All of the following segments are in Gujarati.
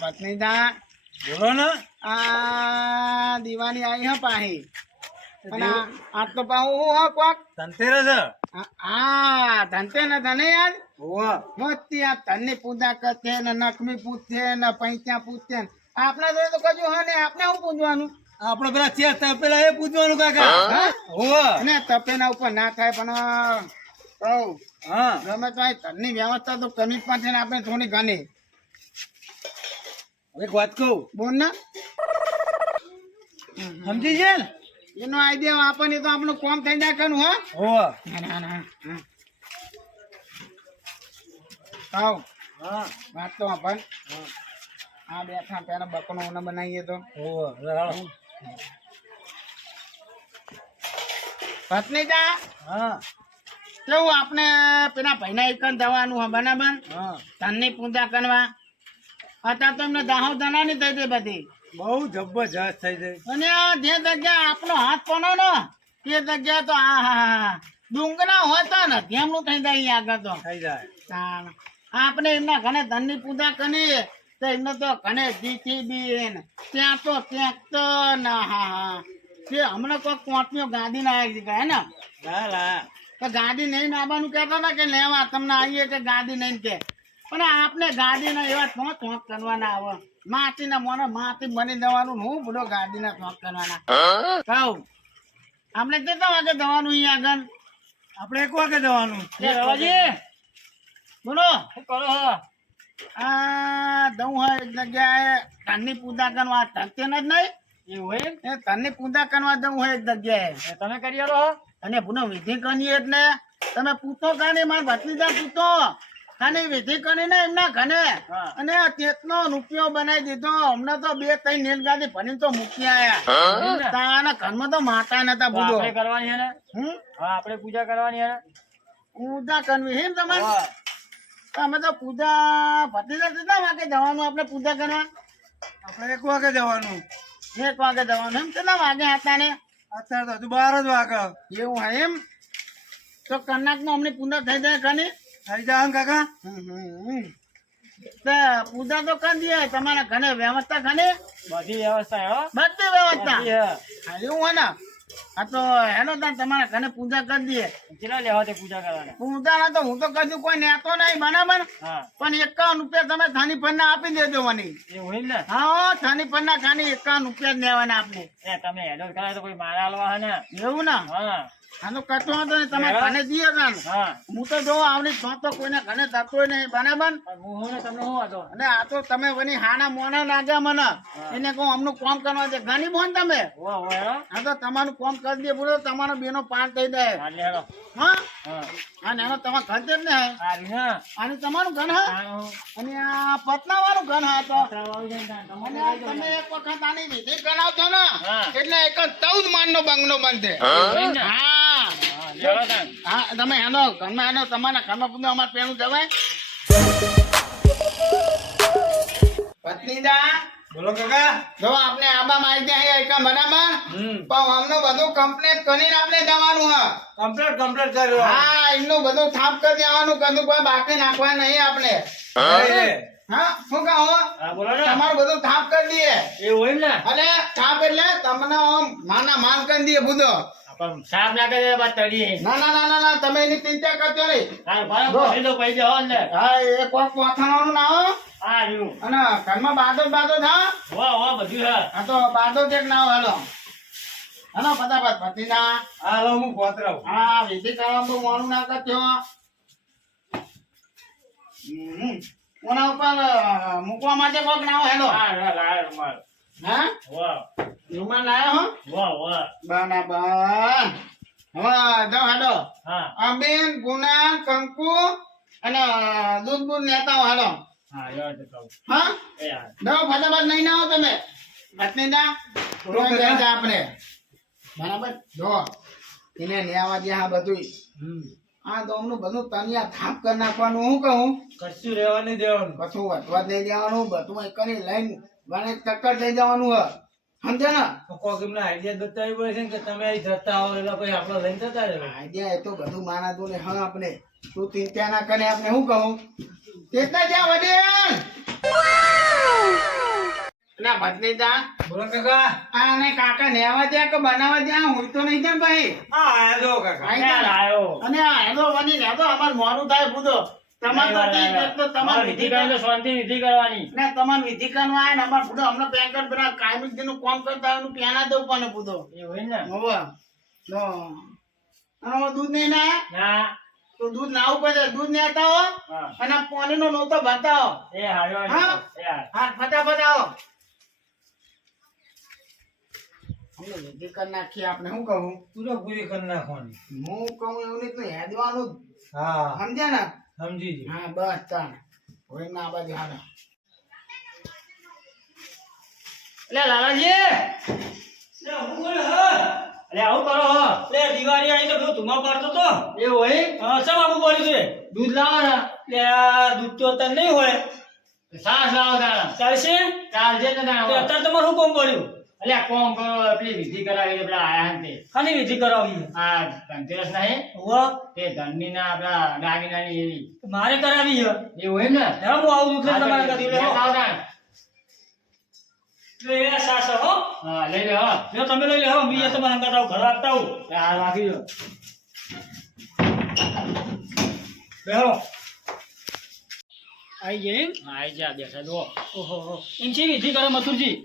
ભત્રીજા બોલો ને. આ દિવાની આવી હે પાહી. અને આ- આ હું હો કોક? ધનતેરસ આ- આ ધને યાર મોતી આ ધનની પૂજા કરતે ને નખમી ને પૈસા ને. આપણે જોડે તો કજુ હા ને આપણે શું પૂજવાનું? આપણે પેલા છે તપેલા એ પૂજવાનું કાકા? હોવા. અને તપેના ઉપર ના થાય પણ કહું હા. ગમે તો તન ધનની વ્યવસ્થા તો કરવી જ પડશે ને આપણે થોડી ઘણી. એક વાત કહું? બોલ ના સમજી છે ને? એનો આઈડિયા આપણને તો આપણું કોમ થઈ નાખવાનું હો. હા ના ના ના હા. વાત તો આપણ આ બેઠા પેલા બકનો ઓને બનાવીએ તો. હો. પત્ની જા હા. કેવું આપણે પેલા ભાઈના એકન જવાનું હા બરાબર? હા. ધનની પૂજા કરવા. અત્યારે તમને દાહો દનાની થઈ ગઈ બધી. બહુ જબરજસ્ત થઈ જાય અને આ જે જગ્યા આપણો હાથ પનો ને? તે જગ્યા તો આ હા હા ડુંગરા હોતા ને તેમનું થઈ જાય આગળ તો. થઈ જાય. આપણે એમના ઘણે ધનની પૂજા કરીએ તો એમને તો ઘણે જીતી બી ત્યાં તો ત્યાં તો ના હા હા. તે હમણાં કોઈ કોટમીઓ ગાડી ના આવી ગયા ને? ના ના. તો ગાડી નહીં આવવાનું કહેતા હતા કે લેવા તમને આવીએ કે ગાડી નહીં કે. પણ આપને ગાડીના એવા થોક થોક કરવાના આવે માટીના મોને માટી બની દેવાનું હું બધો ગાડીના થોક કરવાના. કહું. આપણે કેટલા વાગે જવાનું અહીંયા આગળ? આપણે એક વાગે જવાનું. એ રવાજી બોલો. કરો આ દઉં હોય એક જગ્યાએ તનની પૂજા કરવા. ધનતે જ નહીં. એવું હોય એ ધનની પૂજા કરવા દઉં હોય એક જગ્યાએ. તમે કરી આલો અને પુનઃ વિધિ કરી એટલે તમે પૂછો કાને મારા ભત્રીજા પૂછો. કાને વિધિ કરીને એમના ઘરે. હા. અને તેતનો રૂપિયો બનાવી દીધો. હમણાં તો બે ત્રણ નીલગાથી ભરીને તો મૂકી આયા. તાના ઘરમાં તો માતા નતા બુડો આપણે કરવાની હે ને? હમ? હા આપણે પૂજા કરવાની હે ને? પૂજા કરવી. હેમ તમારે? અમે તો પૂજા ભત્રીજા કેટલા વાગે જવાનું આપણે પૂજા કરવા? આપણે એક વાગે જવાનું. એક વાગે જવાનું. એમ કેટલા વાગે હતા ને? અત્યારે તો હજુ બાર જ વાગે. એવું હોય એમ? તો કલાક નો અમને પૂજા થઈ જાય કને જાય કાકા? તો પૂજા તો કરી તમારા ઘરે વ્યવસ્થા ઘરે બધી વ્યવસ્થા બધી વ્યવસ્થા. એવું હોય ને હા તો હેલો તાર તમારા ઘરે પૂજા કરી દઈએ. કેટલા લેવા તે પૂજા કરવાની? પૂજા ના તો હું તો કશું કોઈ નેતો નહીં બરાબર? પણ એકાવન રૂપિયા તમે થાની પન્ના આપી દેજો મને. એવું ને? હા થાની પન્ના ખાની એકાવન રૂપિયા જ લેવાના આપને. એ તમે હેલો કરાય તો કોઈ મારા હલવા હે ને. એવું ને? હા. આનો કટો હતો ને તમારે ઘરે દીયો ના હું. તો જો આવની તો તો કોઈને ઘરે થતો નહીં બરાબર? હું હું તમને હું હતો અને આ તો તમે વની હાના મોના નાગ્યા મને. એને કહું અમનું કોમ કરવા દે. ઘણી બોન તમે? આ તો તમારું કોમ કરી દે બોલો તમારો બેનો પાન થઈ જાય. હા હા? અને એનો તમારે ઘર જ ને? અને તમારું ઘર હા? અને આ પતના વાળું ઘર હા તો. છે ને તમે એક વખત આની વિધિ કરાવશો ને. એટલે એક જ ચૌદ માળનો બંગલો બનશે. નો ને? હા. હા, હા તમે એનો ઘરમાં એનો તમારા ઘરમાં પૂછો અમારે પેલું જવાય. પત્નીદા. બોલો કાકા. જો આપણે આબામાં આવી જાય એક બરાબર. પણ અમને બધું કમ્પ્લીટ કરીને આપણે જવાનું હા કમ્પ્લીટ કમ્પ્લીટ કર્યો હા એમનું બધું થાપ કરી દેવાનું કદું કોઈ બાકી નાખવા નહીં આપણે હા શું કહો? હા તમારું બધું થાપ કરી દઈએ. એવું હોય ને? અલે થાપ એટલે તમને આમ માના માન કરી દઈએ બુધો. પણ સાફ ના કરે બાદ તળી ના ના ના ના ના તમે એની ચિંતા કરજો નહીં. હા બરાબર હેડો પૈ જાઓ ને હા એ કોક પોથાણાનું ના હો. હા રહ્યું અને ઘરમાં બાદો બાદો થા વાહ વાહ બધું હે આ તો બાદો જ ના હાલો. હાલો ફટાફટ ભતીના હા લો હું ગોતરાવ હા વિધિ કરવા બહુ મોડું ના કરજો હમ. ઓના ઉપર મૂકવા માટે કોક ના હેલો. હા હા લાય હા? વાહ. રૂમાલ લાયો હો. વાહ વાહ. બરાબર હવે જાઓ હેલો. હા. અબીન ગુના કંકુ અને દૂધપુર દૂધ બૂધ લેતા હો હા યાદ તો કહું હા. જાઓ ફટાફટ નહીં ના હો તમે ભત્રીજા રોઈ જાય છે આપણે. બરાબર? જો એને લેવા દે હા બધું આ દોમનું અમનું બધું તનિયા થાપ કરી નાખવાનું હું કહું. કશું રહેવા નહીં દેવાનું. કશું વટવા નહીં દેવાનું બધું એક કરી લઈને વને ચક્કર થઈ જવાનું હ. સમજે ને? કોક એમને આઈડિયા બતાવી પડે છે ને કે તમે અહીં જતા હો એટલે પછી આપણે લઈને જતા આઈડિયા એ તો બધું માના તું ને હા આપણે. તું ચિંતા ના કરે આપણે શું કહું? કેટલા જ્યાં વડે એટલે ભત્રીજા બોલો કાકા. આ અને કાકા નેવા ત્યાં કે બનાવવા ત્યાં હું તો નહીં દે ભાઈ. હા જો કાકા. આવ્યો અને આ હેલો બની ને તો અમાર મોડું થાય બુધો. તો તો હમણાં દૂધ નહીં ના ના. તો દૂધ નાવું પડે. દૂધ ને આતા અને પાણી નો નહોતો બતાવો એ હારો હા? ફટાફટ આવો. અમને વિધિ કરી નાખીએ આપણે. શું કહું? પૂરેપૂરી કરી નાખવાની. હું કહું એવું નહીં તો હેદવાનું હા. સમજ્યા ને? સમજી હા બસ તાણ હોય ના બાજુ હાલો. એટલે લાલાજી! અરે આવું કરો હો. દિવાળી આવી તો બધું ધુમા પાડતો તો. એ હોય? ચમ આવું બોલ્યું છે દૂધ લાવો ને. એટલે આ દૂધ તો અત્યારે નહીં હોય. સાસ લાવો તારા. ચાલશે? ચાલશે ને તો તારા અત્યારે તમારું શું કોમ પડ્યું અલ્યા કોમ કરો પેલી વિધિ કરાવી પેલા આયા ને તે ખાલી વિધિ કરાવી આ ધનતેરસ નહીં હો? તે ધનની ના આપડા દાગીનાની એવી. મારે કરાવી હે એ હોય ને? હા હું આવું એટલે તમારે કરી એ સાસ હો. હા લઈ લે હો. જો તમે લઈ લેવો બીજા તમારે અંગાત આવું ઘર આપતા આવું. આ રાખી દો. બેહો. આઈ હા આઈ જા બેઠા જુઓ. ઓહો હો એમ છે વિધિ કરે મથુરજી?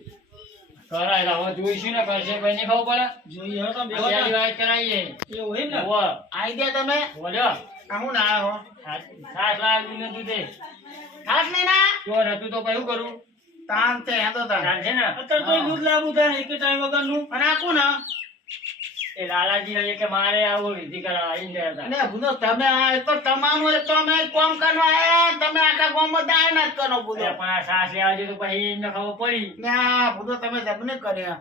કરાય હવે જોઈશું ને કરશે ભાઈ ને ખબર પડે. જોઈએ હો તમે આ પહેલી વાત કરાઈએ. એવું હોય ને? હોવે. આઈ ગયા તમે? બોલો. આ હું ના સાસ સાસ લાવ્યું ને તું. દે ખાસ નહીં ના? જો નતું તો કયું કરું? તાન છે હેતો તાન. છે ને? અત્યારે તો દૂધ લાવું થાય એક ટાઈમ વગરનું. અને આખું ને એ લાલાજી ને કે મારે આવું વિધિ કરવા આવીને ગયા હતા. અને બુધો તમે આ તો તમારું તો કોમ કરવા આયા. તમે આખા કોમ આયા જ કરો બુધો પણ આ સાસ લેવા તો પછી એમને ખબર પડી. ને આ બુધો તમે કર્યા?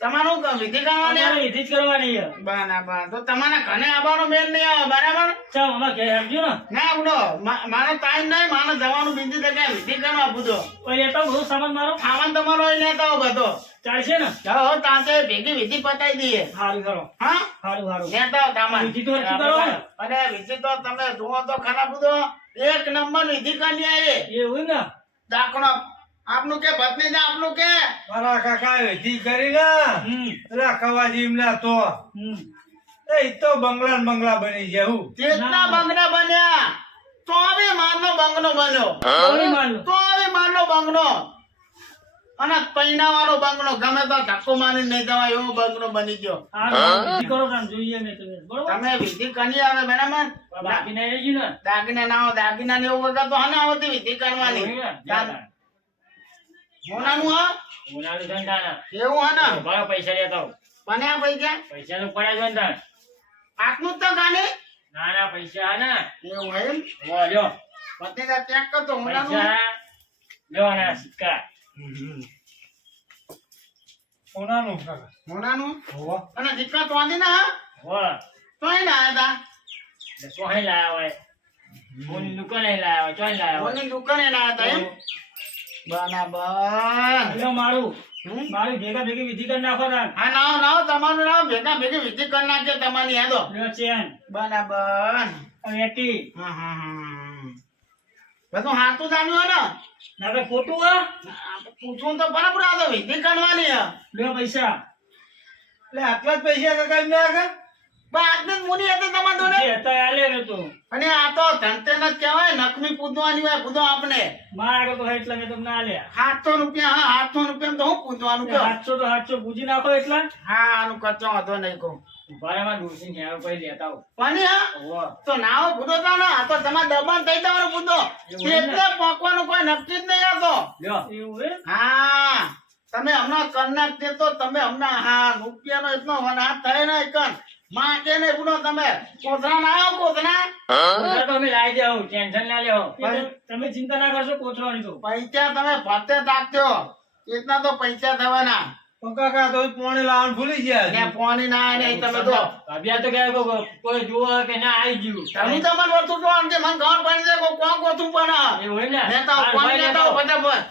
તમારું કામ વિધિ કરવાની? વિધિ જ કરવાની છે. બરાબર તો તમારા ઘરે આવવાનો મેલ નહીં આવે બરાબર? ચાલ આવજો ને. ના બુડો મારો ટાઈમ નહીં મારે જવાનું બીજી જગ્યાએ વિધિ કરવા બુધો એ લેતા બધું સામાન મારો. ખાવાનું તમારો એ લેતા બધો. ચાલશે ને? જાઓ તાંતે ભેગી વિધિ પતાવી દઈએ. સારું સારું હા? સારું સારું હો સામાન વિધિ તો અને વિધિ તો તમે જુઓ તો ખાના બુધો. એક નંબર વિધિ કરી આવી એવું ને? દાખલો આપનું કે પત્ની આપનું કે? મારા કાકા વિધિ કરી ને. હમ. કવાજી એમના તો. એ તો બંગલા ને બંગલા બની ગયા હું. કેટલા બંગલા બન્યા ચોવીસ મારનો બંગલો બન્યો. તો માનું મારનો બંગલો. અને પૈના વાળો બંગલો ગમે તો ધક્કો મારી નહીં જવાય એવો બંગલો બની ગયો. કરો જોઈએ મેં તમે વિધિ કરી આવે બરાબર ને દાગીના ના. દાગીના ને એવું વગર તો હા આવતી વિધિ કરવાની. હા? ધંધાના. એવું પૈસા લેતા. બને આ પૈસા? પૈસા તો પડ્યા જ હોય ને. આટલું જ તો ગાને? ના ના પૈસા ને. એવું એમ? હો, પત્ની ચેક કરતો હોનાનું લેવાના સિક્કા. કોનાનું કાકા. હોનાનું હોવા. અને દીકરા તો આંધી ના હો તોય ના આવ્યા એટલે ચોહી લાયા હોય. કોની દુકાને લાયા હોય ચોહી લાયા હોય. ઓની દુકાને એમ? બરાબર. લ્યો મારું. હમ? મારી ભેગા ભેગી વિધિ કરી નાખો હા નાવ નાવ તમારું નાવ ભેગા ભેગી વિધિ કરી નાખજો તમારી યાદો ચેન. બરાબર. હા હા હા બધું હાથું જાણ્યું ને. ના તો ખોટું હે. પૂછવું તો બરાબર આ તો વિધિ કાઢવાની હે. લે પૈસા. એટલે આટલા જ પૈસા એમને આગળ? પણ આજની જ મુની હતી તમાર જોડે? એ તો આલે ને તો. અને આ તો ધનતેરસ કહેવાય નકમી પૂજવાની હોય પૂજો આપણે મારા તો એટલે મેં તમને આલે 700 રૂપિયા હા 700 રૂપિયા તો હું પૂજવાનું કે 700 તો 700 પૂજી નાખો એટલા. હા આનું કચો હતો નહીં કહું. ભાડામાં ડોસીને ન્યારો કરી લેતા આવું. પણ હા? તો નાવો પૂજો તો ને આ તો તમારે દબાણ થઈ જવાનું પૂજો એવું એમ ને? એટલે પોકવાનું કોઈ નક્કી જ નહીં આવતો લ્યો. એવું હે હા. તમે હમણાં કરનાર તે તમે હમણાં હા રૂપિયાનો એટલો વનાટ થાય ને એકન. માકે ને પૂરો તમે. કોથરા ના આવો કોથળા. ઉધાર તો અમે લાવી દે ટેન્શન ના લેવો તમે ચિંતા ના કરશો કોથળાની તો. પૈસા તમે ફરતે રાખજો એટલા તો પૈસા થવાના. કાકા તો પોણી લાવવાનું ભૂલી ગયા કે પોણી ના નહીં તમે તો. અભ્યાસ તો કહે કોઈ જુઓ કે ના આવી ગયું. તમે તમારે વસ્તુ જો આમ કે મને ખબર પડી જાય કે કોણ કોથું પણ. એ હોય ને? મેં તો હાલ લેતા આવો. ફટાફટ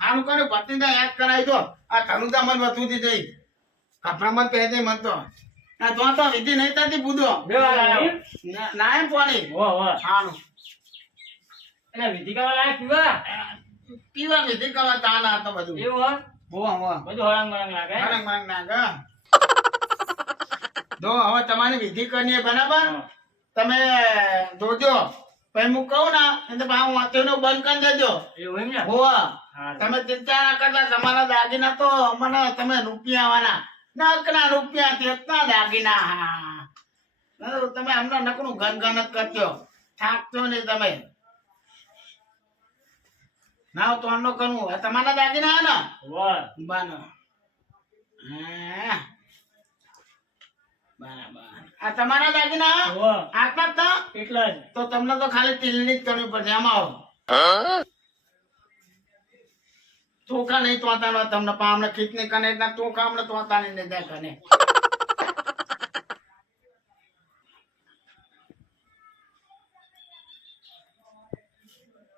આનું કરે પત્નીને યાદ કરાવી દો. આ ધનુજા મન વસ્તુ થી જઈ કપડામાં પહેરી દે મન તો. આ તો તો વિધિ નહીં થતી બુધો. ના- ના એમ પોણી. હો, હો. હાનું એટલે વિધિ કરવા લાયક પીવા? પીવા વિધિ કરવા તાલા તો બધું. એવું હોય? બહુ હવે બધું હળંગ મળંગ લાગે? હે? મરંગ મરંગ ના ગા જો હવે તમારી વિધિ કરીએ બરાબર? તમે જોજો. પછી હું કહું ને એટલે હું વાંચવાનું બંધ કરી દેજો. એવું એમ ને? હોવા તમે ચિંતા ના કરતા તમારા દાગીના તો મને તમે રૂપિયા વાળા. નકના રૂપિયા તેટલા દાગીના. તમે અમને નકનું ઘન ઘન જ કરજો. થાકજો નહીં તમે. ના તો અન્નો કરવું હવે તમારા દાગીના ને? હોય. બાનો આ તમારા દાગીના. આટલા એટલા જ. તો તમને તો ખાલી તિલની જ કરવી પડશે. આમાં આવો. ચોખા નહીં તોતા તમને પામને ખીચની કને એટલા ચોખા અમને તોતા નહીં દે કને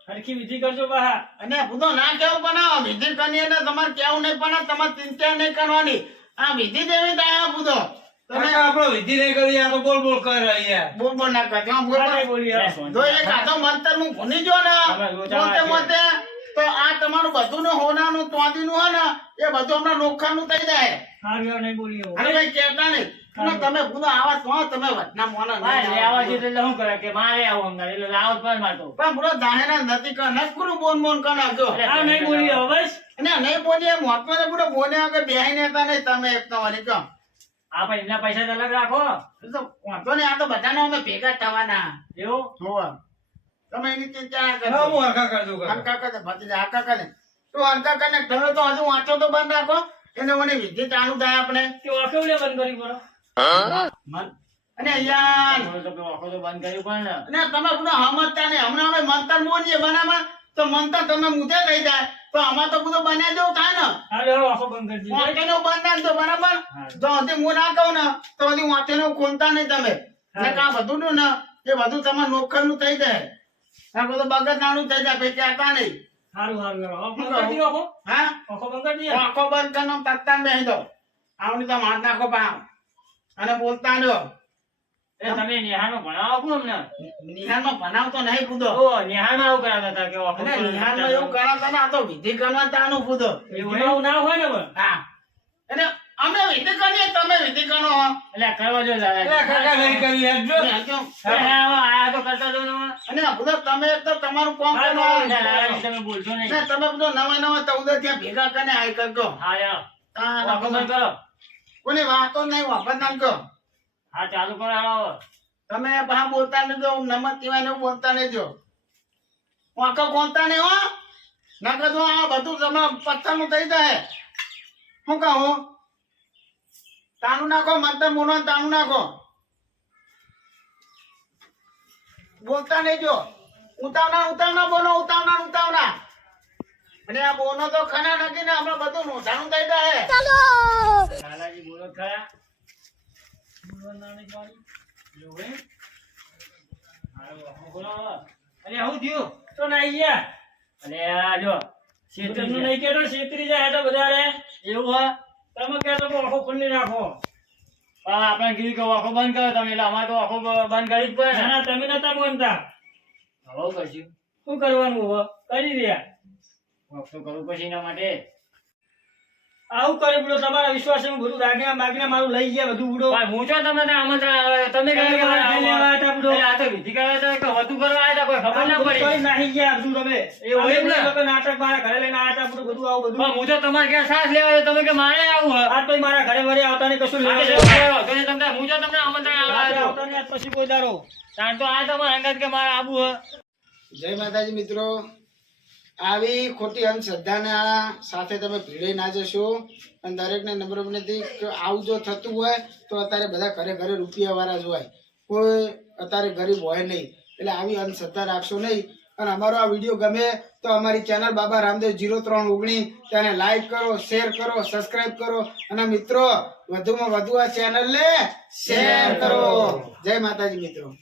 હરખી વિધિ કરજો બા અને બધો ના કેવું બનાવો વિધિ કરી અને તમારે કેવું નહીં પણ તમારે ચિંતા નહીં કરવાની. આ વિધિ દેવી થાય બધો. તમે આપણો વિધિ નહીં કરી આ તો બોલ બોલ કર યાર બોલ બોલ ના કરજો હા, બોલ બોલ. જો એક આધો મંતર હું ભૂલી ગયો ને તમે લોચા મોટે નાખી. મોટે તો આ તમારું બધું ને હોનાનું ત્વાદીનું હોય ને એ બધું હમણાં થઈ જાય. નહીં નહીં. અને તમે પૂરો આવા તો તમે વચના મોના આવા. લેવા એટલે શું કરે કે મારે આવું અંગાર એટલે લાવો પણ મારતો પણ પૂરો જાહેરાત નથી કર નકરું બોન બોન કર નાખજો આ નહીં બોલીએ હવે બસ. અને નહીં બોલીએ મોતમાં તો પૂરો બોને આગળ બેહીને હતા નહીં તમે એક તો વળી આ પણ એમના પૈસા અલગ રાખો. તો વાંધો નહીં આ તો બધાને અમે ભેગા થવાના. એવું? જોવા તમે એની ચિંતા કરો હું હરકા કરજો કાકા. હરકા કરે ભતીજા હરકા કરે. તો હરકા કરે તમે તો હજુ વાંચો તો બંધ રાખો. એને મને વિધિ ચાલુ થાય આપણે. કે ઓકે બંધ કરી પડો અને તો બંધ કર્યું પણ. અને તમે બધું સમજતા નહીં. હમણાં અમે મંતર બોલીએ બનાવવા. તો મંતર તમે મુદ્દે થઈ જાય તો આમાં તો બધું બન્યા જેવું થાય ને. હાલે આખો બંધ કરી દીધો. વાંચેનું બંધ રાખજો બરાબર? જો હજી હું ના કહું ને તો હજી વાંચેનું ખોલતા નહીં તમે. ને કાં બધું નું ને એ બધું તમારે થઈ જાય. આ બધું બગત નાનું થઈ જાય પછી નહીં આખો હા આખો? બંધ કરી દઈએ આંખો બંધ કરીને તત્તા બેસી દો આવની તો નાખો પાવ અને બોલતા રહ્યો એ તમે નિહાળમાં ભણાવો કોણ અમને? નિહાળમાં ભણાવતો નહીં પૂદો ઓ નિહાળમાં આવું કરાવતા હતા કે આખો અને એવું કરાતા ને આ તો વિધિ કરવા પૂદો એવું એવું ના હોય ને હા. અને અમે વિધિ કરીએ તમે વિધિ કરો. એટલે કરવા જો એટલે કાકા નહીં કરી જો. આ તો કરતા જો અને આ તમે તો તમારું કામ તમે બોલશો નહીં. તમે બધો નવા નવા ચૌદ ત્યાં ભેગા કરીને આઈ કરજો. હા યાર હા, આખો કરો. કોની વાતો નહીં વાપર કહો હા ચાલુ કરો આવો. તમે બા બોલતા નહીં જો નમત કહેવાય બોલતા નહીં જો. વાંકો બોલતા નહીં હો. નકર તો આ બધું તમે પથ્થરનું થઈ જાય. શું કહું તાનું નાખો મંતર બોલો ને તાનું નાખો. બોલતા નહીં જો. ઉતાવના ઉતાવના બોલો ઉતાવના ઉતાવના અને આ બોનો તો ખરા નથી ને હમણાં બધું નોંધાણું થઈ જાય. નાની? બોલો અરે આવું થયું. તો નાઈ ગયા. અરે આ જો શેતરનું નહીં કહેતો શેતરી જાય તો બધા એવું હા તમે કહેતો તો આખો ખુલ્લી રાખો પણ આપણે કીધું કે આખો બંધ કરો તમે. એટલે અમારે તો આખો બંધ કરી જ પડે ને. તમે નતા બનતા હવે પછી શું કરવાનું હવે? કરી રહ્યા. વખતો કરવું? પછી એના માટે આવું કરે બોલો તમારા વિશ્વાસ બધું દાગીના બાગીના મારું લઈ ગયા બધું ઉડો. હું છો તમને આમંત્રણ આવે તમે લેવા આવ્યા હતા બધું. આ તો વિધિ કરવા હતા કે વધુ કરવા આવ્યા હતા? કોઈ ખબર ના પડી. નાહી ગયા બધું તમે? એ? અમે લોકો નાટક મારા ઘરે લઈને આવ્યા હતા બધું બધું આવું બધું. હું તો તમારે ક્યાં સાસ લેવા તમે કે મારે આવું આજ પછી મારા ઘરે વરે આવતા ને કશું લેવા તો તમને હું જો તમને આમંત્રણ આવતા ને આજ પછી કોઈ દારો તાણ તો આ તમારે અંગત કે મારે આબુ જય માતાજી મિત્રો. આવી ખોટી અંધશ્રદ્ધાના સાથે તમે ભીડે ના જશો. અને દરેકને નમ્ર વિનંતી આવું જો થતું હોય, તો અત્યારે બધા ઘરે ઘરે રૂપિયાવાળા જ હોય. કોઈ અત્યારે ગરીબ હોય નહીં. એટલે આવી અંધશ્રદ્ધા રાખશો નહીં. અને અમારો આ વીડિયો ગમે તો અમારી ચેનલ બાબા રામદેવ જીરો ત્રણ ઓગણીસ તેને લાઈક કરો, શેર કરો સબસ્ક્રાઈબ કરો. અને મિત્રો, વધુમાં વધુ આ ચેનલને શેર કરો. જય માતાજી મિત્રો.